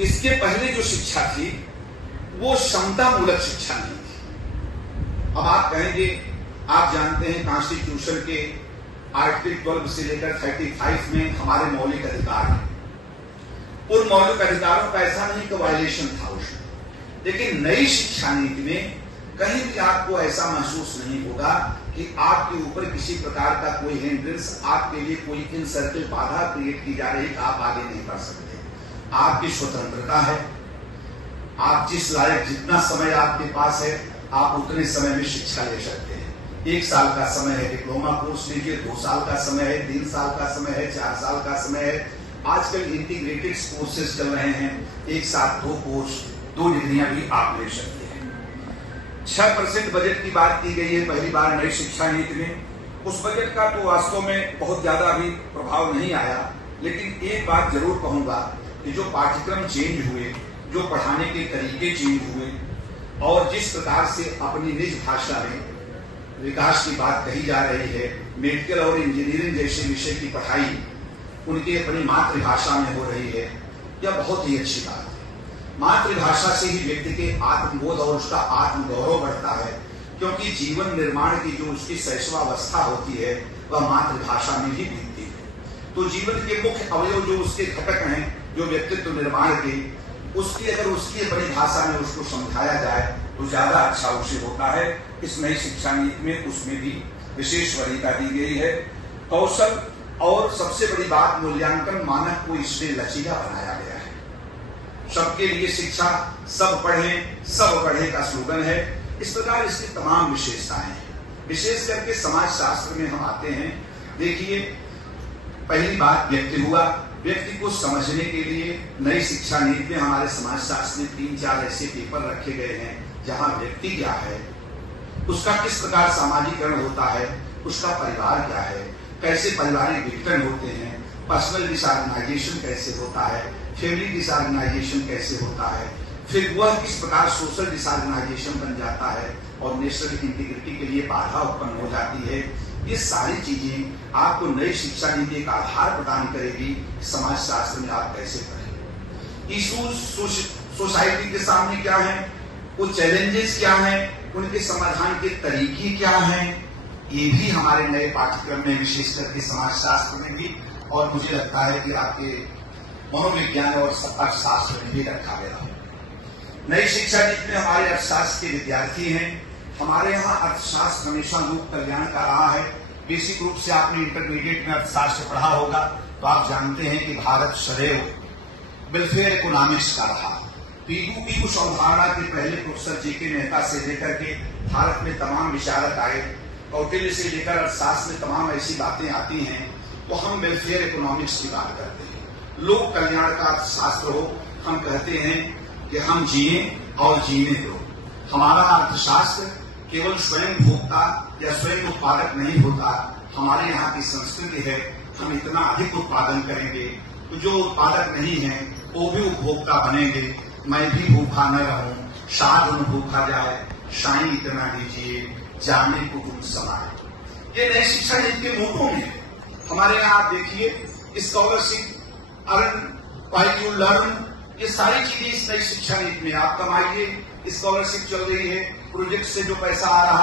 इसके पहले जो शिक्षा थी वो क्षमता मूलक शिक्षा नहीं थी। अब आप कहेंगे, आप जानते हैं कॉन्स्टिट्यूशन के आर्टिकल 12 से लेकर 35 में हमारे मौलिक अधिकार हैं। उन मौलिक अधिकारों का ऐसा नहीं कि वायलेशन था उसमें, लेकिन नई शिक्षा नीति में कहीं भी आपको ऐसा महसूस नहीं होगा कि आपके ऊपर किसी प्रकार का कोई हिंड्रेंस, आपके लिए कोई इनसर्कल बाधा क्रिएट की जा रही है कि आप आगे नहीं बढ़ सकते। आपकी स्वतंत्रता है, आप जिस लायक जितना समय आपके पास है आप उतने समय में शिक्षा ले सकते हैं। 1 साल का समय है डिप्लोमा कोर्स लीजिए, 2 साल का समय है, 3 साल का समय है, 4 साल का समय है। आजकल इंटीग्रेटेड कोर्सेज चल रहे हैं, एक साथ 2 कोर्स, 2 डिग्रियां भी आप ले सकते हैं। 6% बजट की बात की गई है पहली बार नई शिक्षा नीति में। उस बजट का तो वास्तव में बहुत ज्यादा अभी प्रभाव नहीं आया, लेकिन एक बात जरूर कहूंगा कि जो पाठ्यक्रम चेंज हुए, जो पढ़ाने के तरीके चेंज हुए और जिस प्रकार से अपनी निज भाषा में विकास की बात कही जा रही है, मेडिकल और इंजीनियरिंग जैसे विषय की पढ़ाई उनकी अपनी मातृभाषा में हो रही है, यह बहुत ही अच्छी बात है। मातृभाषा से ही व्यक्ति के आत्मबोध और उसका आत्मगौरव बढ़ता है, क्योंकि जीवन निर्माण की जो उसकी शैशवावस्था होती है वह मातृभाषा में ही बीतती है। तो जीवन के मुख्य अवयव जो उसके घटक हैं, जो व्यक्तित्व निर्माण के, उसकी अगर उसकी अपनी भाषा में उसको समझाया जाए तो ज्यादा अच्छा उसे होता है। इस नई शिक्षा नीति में उसमें भी विशेष वरीयता दी गई है। कौशल और सबसे बड़ी बात, मूल्यांकन मानक को इसमें लचीला बनाया गया है। सबके लिए शिक्षा, सब पढ़ें सब बढ़े का स्लोगन है। इस प्रकार इसकी तमाम विशेषताएं हैं। विशेष करके समाज शास्त्र में हम आते हैं। देखिए, पहली बात व्यक्ति हुआ। व्यक्ति को समझने के लिए नई शिक्षा नीति में हमारे समाज शास्त्र में 3-4 ऐसे पेपर रखे गए हैं जहां व्यक्ति क्या है, उसका किस प्रकार सामाजिकरण होता है, उसका परिवार क्या है, कैसे पारिवारिक विघटन होते हैं, पर्सनल डिसऑर्गेनाइजेशन कैसे होता है, फैमिली डिसऑर्गेनाइजेशन कैसे होता है, फिर वह किस प्रकार सोशल डिसऑर्गेनाइजेशन बन जाता है और नेशनल इंटीग्रिटी के लिए बाधा उत्पन्न हो जाती है। ये सारी चीजें आपको नई शिक्षा नीति एक आधार प्रदान करेगी समाज शास्त्र में आप कैसे पढ़ें। इशूज सोसाइटी के सामने क्या है, वो चैलेंजेस क्या हैं, उनके समाधान के तरीके क्या हैं, ये भी हमारे नए पाठ्यक्रम में विशेष करके समाज शास्त्र में भी, और मुझे लगता है कि आपके मनोविज्ञान और अर्थशास्त्र में भी रखा गया है। नई शिक्षा नीति में हमारे अर्थशास्त्र के विद्यार्थी हैं। हमारे यहाँ अर्थशास्त्र हमेशा लोक कल्याण का रहा है। बेसिक रूप से आपने इंटरमीडिएट में अर्थशास्त्र पढ़ा होगा, तो आप जानते हैं कि भारत सदैव वेलफेयर इकोनॉमिक्स का रहा। पीयू उस अवधारणा के पहले प्रोफेसर जेके मेहता से लेकर के भारत में तमाम विचारक आए, कौटिल्य से लेकर अर्थशास्त्र में तमाम ऐसी बातें आती हैं, तो हम वेलफेयर इकोनॉमिक्स की बात करते हैं। लोक कल्याण का अर्थशास्त्र हो, हम कहते हैं कि हम जिए और जीने दो। हमारा अर्थशास्त्र केवल स्वयं भोक्ता या स्वयं उत्पादक नहीं होता। हमारे यहाँ की संस्कृति है, हम इतना अधिक उत्पादन करेंगे तो जो उत्पादक नहीं है वो भी उपभोक्ता बनेंगे। मैं भी भूखा न रहूं, साध न भूखा जाए, शाही इतना दीजिए, जाने को तुम समाए। ये नई शिक्षा नीति के मोटो में है। हमारे यहाँ आप देखिए, scholarship, earn while you learn, ये सारी चीजें इस नई शिक्षा नीति में। आप कमाइए, स्कॉलरशिप चल रही है, प्रोजेक्ट से जो पैसा आ रहा